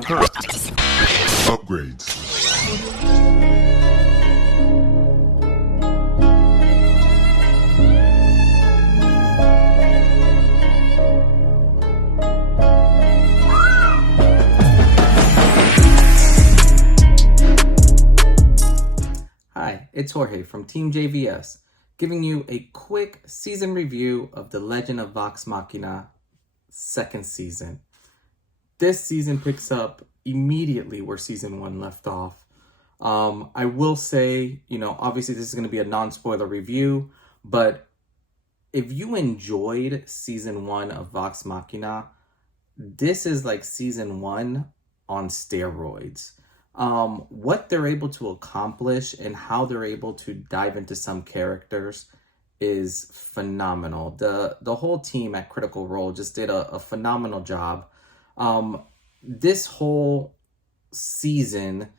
Upgrades. Hi, it's Jorge from TeamJVS, giving you a quick season review of The Legend of Vox Machina second season. This season picks up immediately where season 1 left off. I will say, obviously this is going to be a non-spoiler review, but if you enjoyed season 1 of Vox Machina, this is like season 1 on steroids. What they're able to accomplish and how they're able to dive into some characters is phenomenal. The whole team at Critical Role just did a phenomenal job. This whole season,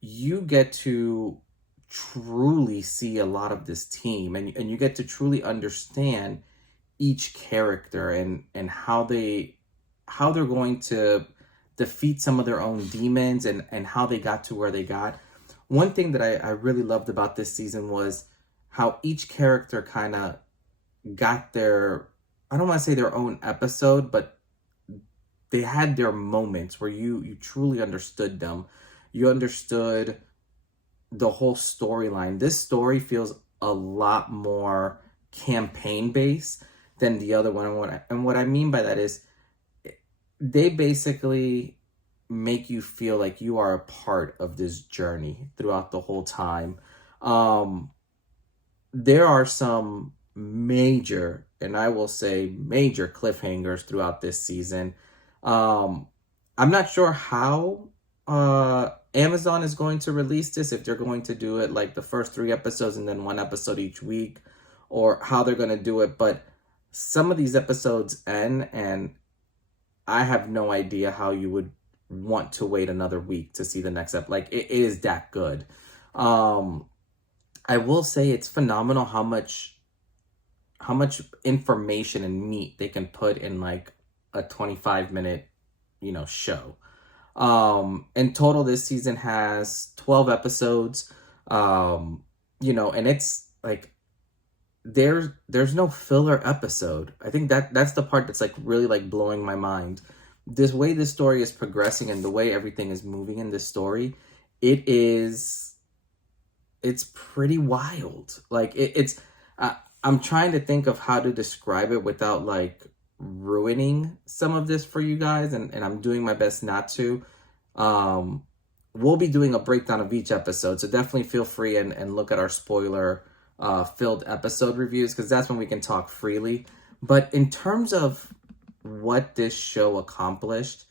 you get to truly see a lot of this team, and you get to truly understand each character and how they're going to defeat some of their own demons and how they got to where they got. One thing that I really loved about this season was how each character kind of got their, I don't want to say their own episode, but they had their moments where you truly understood them. You understood the whole storyline. This story feels a lot more campaign-based than the other one. And what I mean by that is they basically make you feel like you are a part of this journey throughout the whole time. There are some major, and I will say major cliffhangers throughout this season. I'm not sure how Amazon is going to release this, if they're going to do it like the first 3 episodes and then 1 episode each week, or how they're going to do it, but some of these episodes end and I have no idea how you would want to wait another week to see the next episode. Like, it is that good. I will say it's phenomenal how much information and meat they can put in like a 25-minute, show. In total, this season has 12 episodes. And it's like there's no filler episode. I think that's the part that's like really like blowing my mind. This way this story is progressing and the way everything is moving in this story, it's pretty wild. Like it's I'm trying to think of how to describe it without like ruining some of this for you guys, and I'm doing my best not to. We'll be doing a breakdown of each episode, so definitely feel free and look at our spoiler filled episode reviews, because that's when we can talk freely. But in terms of what this show accomplished,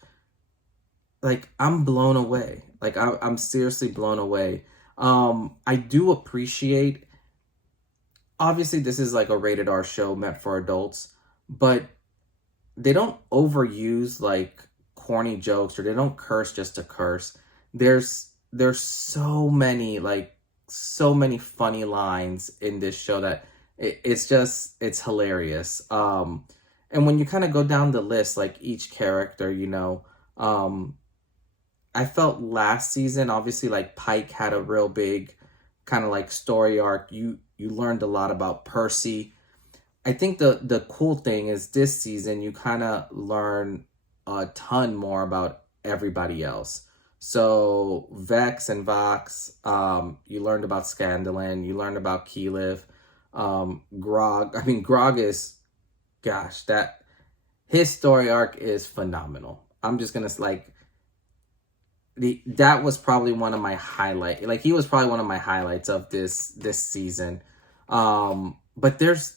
like, I'm blown away. Like, I'm seriously blown away. I do appreciate, obviously this is like a rated R show meant for adults, but they don't overuse like corny jokes, or they don't curse just to curse. There's so many funny lines in this show that it's hilarious. And when you kind of go down the list, like each character, I felt last season, obviously, like Pike had a real big kind of like story arc. You learned a lot about Percy. I think the cool thing is this season you kind of learn a ton more about everybody else. So Vex and Vox, you learned about Scandalin, you learned about Keyleth, Grog. I mean, Grog is, gosh, his story arc is phenomenal. I'm just gonna that was probably one of my highlights. Like, he was probably one of my highlights of this season. But there's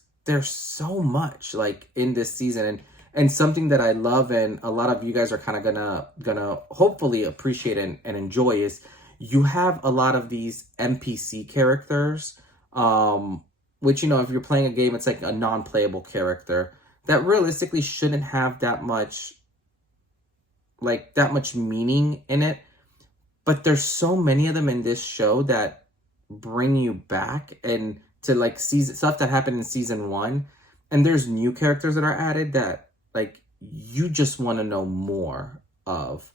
so much like in this season, and something that I love, and a lot of you guys are kind of gonna hopefully appreciate and enjoy, is you have a lot of these NPC characters, which, if you're playing a game, it's like a non-playable character that realistically shouldn't have that much meaning in it. But there's so many of them in this show that bring you back and to like season stuff that happened in season 1, and there's new characters that are added that like you just want to know more of.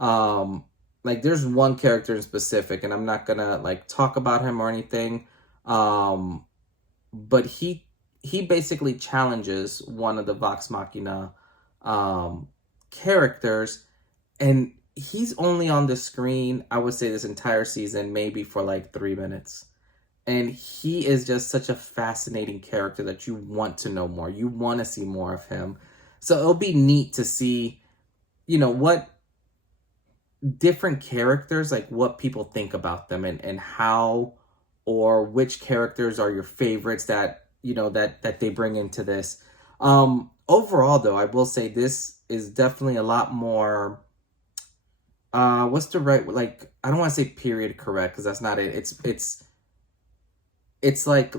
Like there's one character in specific, and I'm not gonna like talk about him or anything. But he basically challenges one of the Vox Machina characters, and he's only on the screen, I would say, this entire season, maybe for like 3 minutes. And he is just such a fascinating character that you want to know more. You want to see more of him. So it'll be neat to see, what different characters, like what people think about them, and how or which characters are your favorites that, that they bring into this. Overall, though, I will say this is definitely a lot more, what's the right, like, I don't want to say period correct, because that's not it. It's like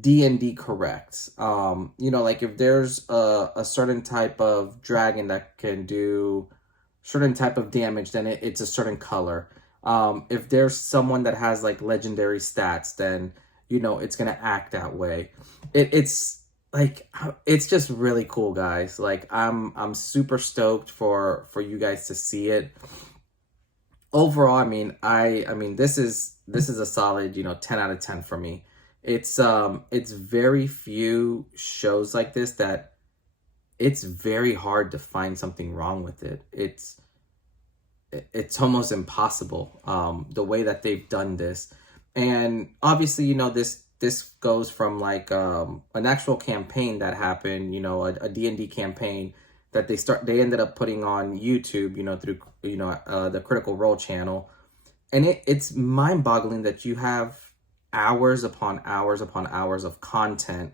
D&D correct. Like if there's a certain type of dragon that can do certain type of damage, then it's a certain color. If there's someone that has like legendary stats, then it's gonna act that way. It's like, it's just really cool, guys. Like I'm super stoked for you guys to see it. Overall, I mean this is a solid 10 out of 10 for me. It's very few shows like this that it's very hard to find something wrong with it. It's almost impossible, the way that they've done this. And obviously, this goes from like an actual campaign that happened, a D&D campaign that they ended up putting on YouTube, through the Critical Role channel. And it's mind-boggling that you have hours upon hours upon hours of content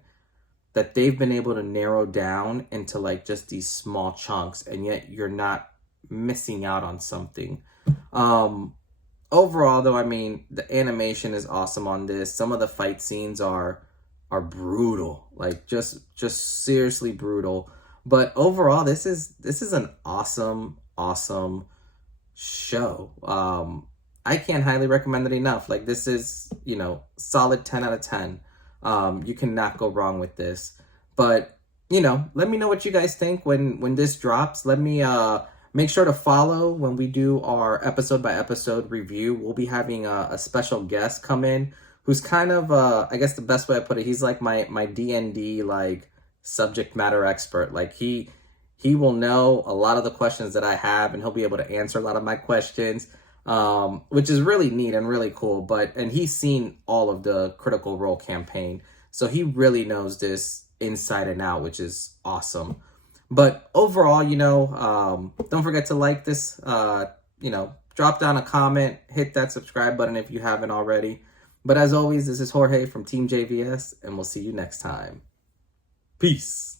that they've been able to narrow down into like just these small chunks, and yet you're not missing out on something. Overall, though, I mean, the animation is awesome on this. Some of the fight scenes are brutal, like just seriously brutal. But overall, this is an awesome show. I can't highly recommend it enough. Like this is, solid 10 out of 10. You cannot go wrong with this. But, let me know what you guys think when this drops. Let me make sure to follow when we do our episode by episode review. We'll be having a special guest come in who's kind of, I guess the best way I put it, he's like my D&D like subject matter expert. Like he will know a lot of the questions that I have, and he'll be able to answer a lot of my questions, which is really neat and really cool. And he's seen all of the Critical Role campaign, so he really knows this inside and out, which is awesome. But overall, don't forget to like this, drop down a comment, hit that subscribe button if you haven't already. But as always, this is Jorge from TeamJVS, and we'll see you next time. Peace.